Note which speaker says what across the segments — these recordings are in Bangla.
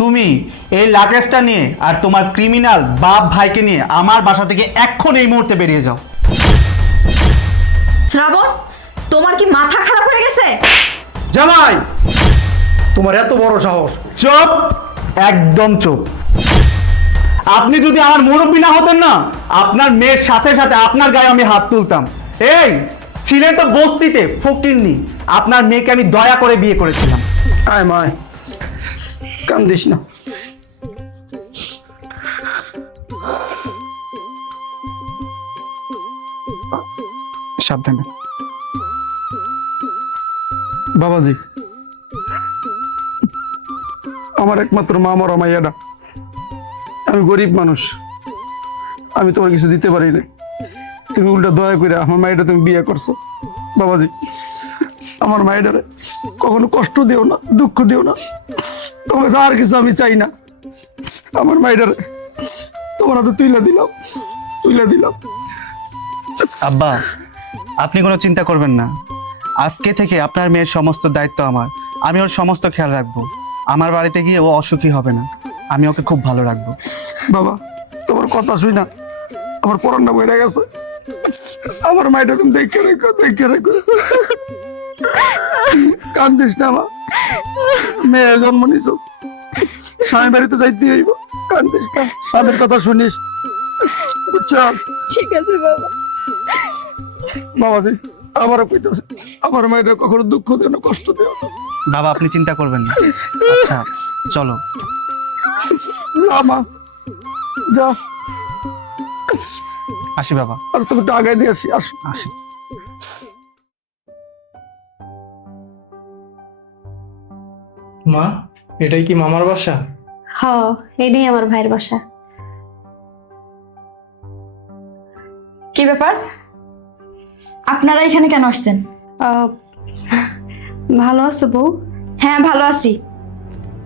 Speaker 1: তুমি এই লাগেজটা নিয়ে আর তোমার ক্রিমিনাল বাপ ভাইকে নিয়ে আমার বাসা থেকে এক্ষণ এই মুহূর্তে বেরিয়ে যাও।
Speaker 2: শ্রাবণ তোমার কি মাথা খারাপ হয়ে গেছে?
Speaker 3: জামাই তোমার এত বড় সাহস।
Speaker 1: চুপ একদম চুপ। আপনি যদি আমার মুরব্বী না হতেন না আপনার মেয়ের সাথে সাথে আপনার গায়ে আমি হাত তুলতাম। এই ছিলেন তো বস্তিতে ফকিরনি আপনার মেয়েকে আমি দয়া করে বিয়ে করেছিলাম।
Speaker 3: আয় মায়। কান্দিস না।
Speaker 1: সাবধানে।
Speaker 3: বাবাজি। আমার একমাত্র মা মরা মাইয়াটা। আমি গরিব মানুষ। আমি তোমার কিছু দিতে পারি না তুমি উল্টা দয়া করে আমার মাইটা তুমি বিয়ে করছ। বাবাজি, আমার মাইটারে কখনো কষ্ট দিও না, দুঃখ দিও না। তোমার আর কিছু আমি চাই না। আমার মাইটারে তোমার হাতে তুইলা দিলাম তুইলা দিলাম।
Speaker 1: আব্বা আপনি কোনো চিন্তা করবেন না। আজকে থেকে আপনার মেয়ের সমস্ত দায়িত্ব আমার। আমি ওর সমস্ত খেয়াল রাখব। আমার বাড়িতে গিয়ে ও অসুখী হবে না। আমি ওকে খুব ভালো রাখব।
Speaker 3: বাবা তোমার কথা শুই না। আমার পড়ান্না বইরা গেছে। আমার মাইটা তুমি দেখে রেখো দেখে রেখো। কান্দিস না মা। মেয়ে জন্ম নিছ। স্বামী বাড়িতে যাইতে হইব। কান্দিস না। স্বামীর কথা শুনিস। বুঝছস?
Speaker 2: ঠিক আছে বাবা।
Speaker 3: বাবাজি আবারও কইতেছে আমার মায়ের কখনো দুঃখ দেও না কষ্ট দেও না।
Speaker 1: বাবা আপনি চিন্তা করবেন না। আচ্ছা চলো।
Speaker 3: যা মা। যা।
Speaker 1: আসি বাবা।
Speaker 3: আর তুমি একটু আগে দিয়ে আসি আসো।
Speaker 1: আসি।
Speaker 4: মা এটাই কি মামার বাসা?
Speaker 5: হ এটাই আমার ভাইয়ের বাসা।
Speaker 2: কি ব্যাপার? আপনারা এখানে কেন আসছেন?
Speaker 5: আহ, ভালো আছো বউ?
Speaker 2: হ্যাঁ ভালো আছি।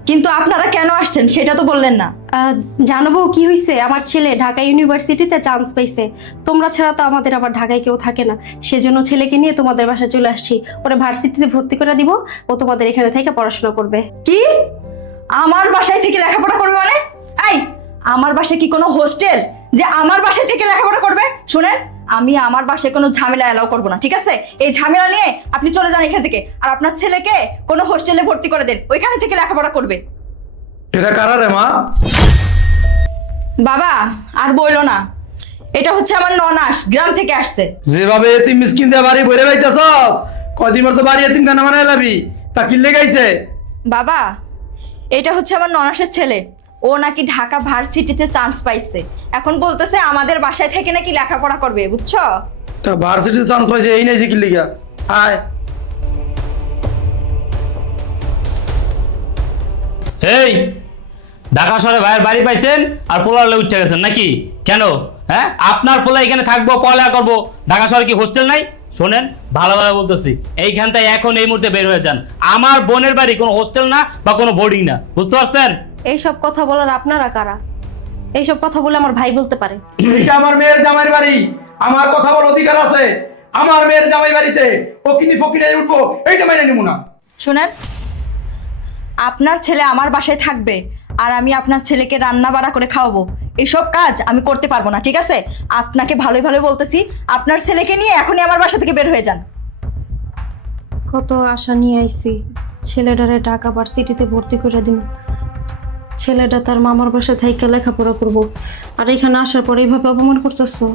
Speaker 2: কিন্তু আপনারা কেন আসছেন? সেটা তো বললেন না।
Speaker 5: আহ, জানো কি হয়েছে আমার ছেলে ঢাকা ইউনিভার্সিটিতে চান্স পাইছে। তোমরা ছাড়া তো আমাদের আবার ঢাকায় কেউ থাকে না। সেজন্য ছেলেকে নিয়ে তোমাদের বাসায় চলে আসছি। ওরা ভার্সিটিতে ভর্তি করে দিব। ও তোমাদের এখানে থেকে পড়াশোনা করবে।
Speaker 2: কি? আমার বাসায় থেকে লেখাপড়া করবে মানে? এই আমার বাসায় কি কোনো হোস্টেল যে আমার বাসায় থেকে লেখাপড়া করবে? শুনেন। আমি আমার বাসায় কোনো ঝামেলা এলাও করব না ঠিক আছে? এই ঝামেলা নিয়ে আপনি চলে যান এখান থেকে আর আপনার ছেলেকে কোনো হোস্টেলে ভর্তি করে দেন ওইখানে থেকে লেখাপড়া করবে।
Speaker 3: এটা কারা রে মা?
Speaker 2: বাবা আর বইলো না। এটা হচ্ছে আমার ননাস গ্রাম থেকে আসছে।
Speaker 3: যেভাবে এতিম মিসকিন দিয়ে বাড়ি বইরে বাইতেছস কয়দিন পর তো বাড়ি এতিম কেন লাবি তা কিনলে গাইছে?
Speaker 2: বাবা এটা হচ্ছে আমার ননাসের ছেলে। ও নাকি ঢাকা ভার্সিটিতে চান্স পাইছে। এখন বলতেছে আমাদের বাসায় থেকে নাকি লেখাপড়া করবে বুঝছ?
Speaker 3: তা ভার্সিটিতে চান্স পাইছে এই নাই যে কিনলে গিয়া আয়।
Speaker 6: এই ঢাকা শহরে ভাইয়ের বাড়ি পাইছেন আর পোলারে উঠে গেছেন নাকি? কেন? হ্যাঁ? আপনার পোলা এখানে থাকব পড়ালেখা করব ঢাকা শহরে কি হোস্টেল নাই? শোনেন ভালোভাবে বলতেছি এইখান থেকে এখন এই মুহূর্তে বের হয়ে যান। আমার বোনের বাড়ি কোনো হোস্টেল না বা কোনো বোর্ডিং না বুঝতে পারছেন?
Speaker 5: এইসব কথা বলার আপনারা কারা? এইসব কথা বলে আমার ভাই বলতে পারে।
Speaker 3: এটা আমার মেয়ের জামাইয়ের বাড়ি। আমার কথা বলার অধিকার আছে। আমার মেয়ের জামাই বাড়িতে ও কিনি ফকিরে উঠবো এইটা মাইনে নিব না।
Speaker 2: শুনেন আপনার ছেলে আমার বাসায় থাকবে আর আমি আপনার ছেলেকে রান্না বাড়া করে খাওয়াবো। এইসব কাজ আমি করতে পারব না ঠিক আছে? আপনাকে ভালোই ভালো বলতেছি আপনার ছেলেকে নিয়ে এখনই আমার বাসা থেকে বের হয়ে যান।
Speaker 5: কত আশা নিয়ে আইছি। ছেলেটারে ঢাকা ভার্সিটিতে ভর্তি করে দিন। ছেলেটা তার মামার বাসা থেকে লেখাপড়া করব। আর এখানে আসার পরে এইভাবে অপমান করতেছো?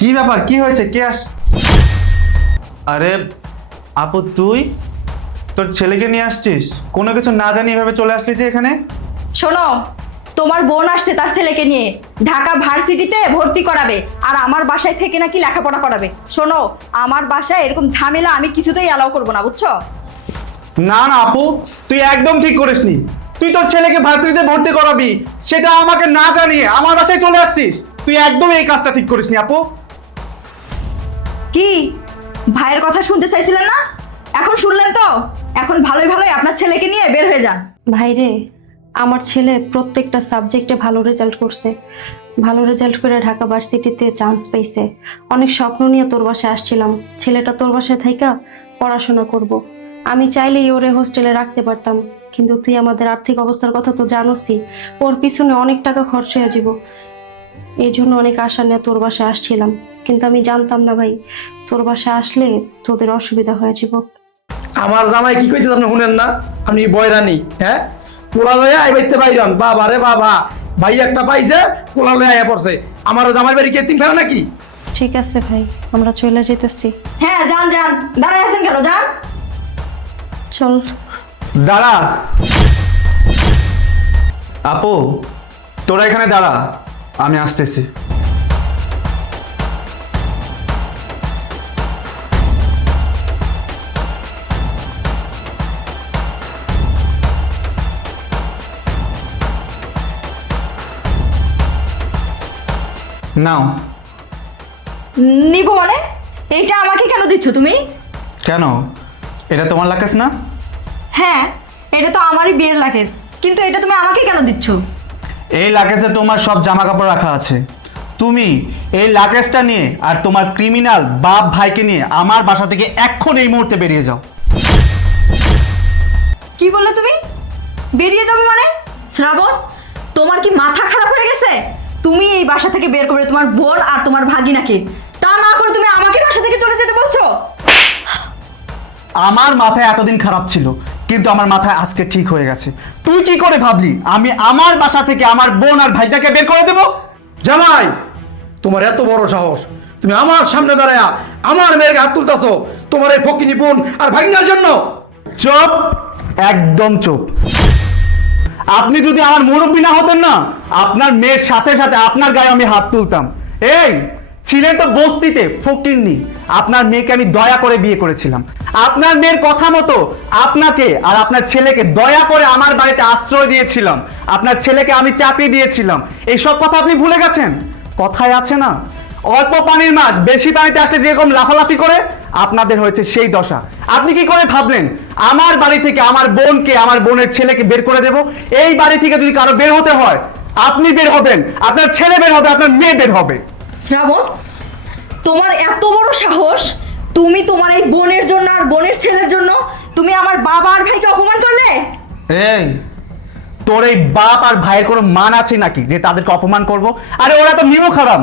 Speaker 1: কি ব্যাপার? কি হয়েছে? কে আস আরে আপু তুই? তোর ছেলেকে নিয়ে আসছিস? কোনো কিছু না জানি এভাবে চলে আসলি যে এখানে?
Speaker 2: শোনো তোমার বোন আসছে তার ছেলেকে নিয়ে। ঢাকা ভার্সিটিতে ভর্তি করাবে আর আমার বাসায় থেকে নাকি লেখাপড়া করাবে। শোনো আমার বাসায় এরকম ঝামেলা আমি কিছুতেই অ্যালাউ করব না বুঝছ?
Speaker 1: না না আপু তুই একদম ঠিক করিসনি। তুই তোর ছেলেকে ভার্সিটিতে ভর্তি করাবি সেটা আমাকে না জানিয়ে আমার বাসায় চলে আসছিস। তুই একদম এই কাজটা ঠিক করিসনি আপু।
Speaker 2: কি? ভাইয়ের কথা শুনতে চাইছিলেন না? এখন শুনলেন তো? এখন ভালোই ভালোই আপনার ছেলেকে নিয়ে বের হয়ে যান।
Speaker 5: ভাইরে আমার ছেলে প্রত্যেকটা সাবজেক্টে ভালো রেজাল্ট করছে। ভালো রেজাল্ট করে ঢাকা ভার্সিটিতে চান্স পেয়েছে। অনেক স্বপ্ন নিয়ে তোর বাসায় আসছিলাম। ছেলেটা তোর বাসায় থাইকা পড়াশোনা করব। আমি চাইলেই ওরে হোস্টেলে রাখতে পারতাম। কিন্তু তুই আমাদের আর্থিক অবস্থার কথা তো জানোসই। ওর পিছনে অনেক টাকা খরচ হয়ে যাব এই জন্য অনেক আশা নিয়ে তোর বাসায় আসছিলাম। কিন্তু আমি জানতাম না ভাই তোর বাসায় আসলে তোদের অসুবিধা হয়ে যাব
Speaker 3: আমার জামাই কি কইতে আপনি শুনেন না? আমি বয়রানি হ্যাঁ? পোলা লয়ে আই বাইতে বাইরন বাবা রে বাবা ভাই একটা পাইছে পোলা লয়ে আয়া পড়ছে। আমার জামাই বাড়ি কে তিন ফেরা নাকি?
Speaker 5: ঠিক আছে ভাই আমরা চলে যেতেছি
Speaker 2: হ্যাঁ যান যান। দাঁড়ায় আছেন কেন? যান।
Speaker 5: চল।
Speaker 1: দাঁড়া। আপু তোরা এখানে দাঁড়া। আমি আসতেছি। নাও।
Speaker 2: নিবো মানে? এটা আমাকে কেন দিচ্ছ তুমি?
Speaker 1: কেন? এটা তোমার লাকেশ না?
Speaker 2: হ্যাঁ এটা তো আমারই বিয়ের লাগেজ কিন্তু এটা তুমি আমাকে কেন দিচ্ছ?
Speaker 1: এই লাকেজে তোমার সব জামা কাপড় রাখা আছে। তুমি এই লাকেজটা নিয়ে আর তোমার ক্রিমিনাল বাপ ভাইকে নিয়ে আমার বাসা থেকে এখন এই মুহূর্তে বেরিয়ে যাও।
Speaker 2: কি বললে তুমি? বেরিয়ে যাবে মানে? শ্রাবণ তোমার কি মাথা খারাপ হয়ে গেছে? তুমি এই বাসা থেকে বের করে তোমার বোন আর তোমার ভাগিনাকে তা না করে তুমি আমাকে বাসা থেকে চলে যেতে বলছো?
Speaker 1: আমার মাথায় এতদিন খারাপ ছিল কিন্তু আমার মাথায় আজকে ঠিক হয়ে গেছে। তুই কি করে ভাবলি? আমি আমার বাসা থেকে আমার বোন আর ভাইটাকে বের করে দেবো?
Speaker 3: জামাই তোমার এত বড় সাহস। তুমি আমার সামনে দাঁড়ায়া আমার মেয়ের হাত তুলতাছো। তোমার এই ফকিনি বোন আর ভাগনার জন্য।
Speaker 1: চুপ! একদম চুপ। আপনি যদি আমার মুরব্বী না হতেন না আপনার মেয়ের সাথে সাথে আপনার গায়ে আমি হাত তুলতাম। এই ছিলেন তো বস্তিতে ফকিরনি আপনার মেয়েকে আমি দয়া করে বিয়ে করেছিলাম। আপনার মেয়ের কথা মতো আপনাকে আর আপনার ছেলেকে দয়া করে আমার বাড়িতে আশ্রয় দিয়েছিলাম। আপনার ছেলেকে আমি চাপিয়ে দিয়েছিলাম। এইসব কথা আপনি ভুলে গেছেন? কথায় আছে না। অল্প পানির মাছ, বেশি পানিতে আসলে যেরকম লাফালাফি করে, আপনাদের হয়েছে সেই দশা। আপনি কি করে ভাবলেন, আমার বাড়ি থেকে আমার বোনকে, আমার বোনের ছেলেকে বের করে দেব? এই বাড়ি থেকে যদি কারও বের হতে হয়, আপনি বের হবেন। আপনার ছেলে বের হবে, আপনার মেয়ে বের হবে।
Speaker 2: শ্রাবণ, তোমার এত বড় সাহস, তুমি তোমার এই বোনের জন্য আর বোনের ছেলের জন্য তুমি আমার বাবা আর ভাইকে অপমান করলে?
Speaker 1: এই, তোর এই বাপ আর ভাইয়ের কোনো মান আছে নাকি যে তাদেরকে অপমান করব? আরে ওরা তো নিমো খারাম।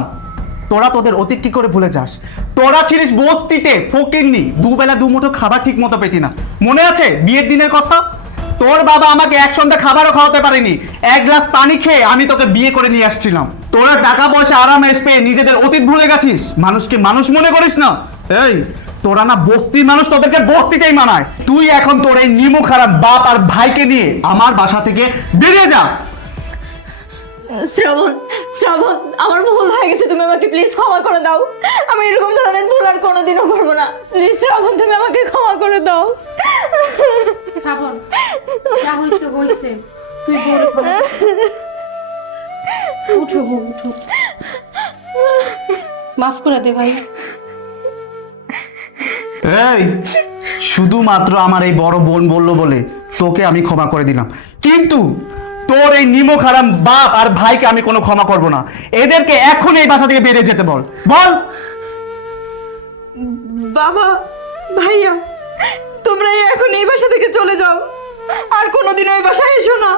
Speaker 1: তোরা তোদের অতীত কি করে ভুলে যাস? তোরা ছিলিস বস্তিতে ফকিরনি দুবেলা দুমুঠো খাবার ঠিক মতো পেতি না। মনে আছে বিয়ের দিনের কথা? তোর বাবা আমাকে এক সন্ধ্যা খাবারও খাওয়াতে পারেনি। এক গ্লাস পানি খেয়ে আমি তোকে বিয়ে করে নিয়ে আসছিলাম। তোরা টাকা পয়সা আরামে পেয়ে নিজেদের অতীত ভুলে গেছিস। মানুষকে মানুষ মনে করিস না। এই তোরা না বস্তির মানুষ তোদেরকে বস্তিতেই মানায়। তুই এখন তোর এই নিমু খারাপ বাপ আর ভাইকে নিয়ে আমার বাসা থেকে বেরিয়ে যা।
Speaker 2: শ্রাবণ শ্রাবণ আমার ভুল হয়ে গেছে তুমি আমাকে প্লিজ ক্ষমা করে দাও। আমি এরকম ধরনের ভুল আর কোনোদিনও করব না। প্লিজ শ্রাবণ তুমি আমাকে ক্ষমা করে দাও।
Speaker 5: শ্রাবণ যা হইতে হইছে তুই বড় উঠো বউ, উঠো। মাফ করে দে ভাই।
Speaker 1: এই শুধুমাত্র আমার এই বড় বোন বলল বলে তোকে আমি ক্ষমা করে দিলাম। কিন্তু তোর এই নিমো খারাপ বাপ আর ভাইকে আমি কোনো ক্ষমা করব না। এদেরকে এখন এই বাসা থেকে বেরিয়ে যেতে বল। বল।
Speaker 2: বাবা ভাইয়া তোমরা এখন এই বাসা থেকে চলে যাও। আর কোনোদিন ওই বাসায় এসো না।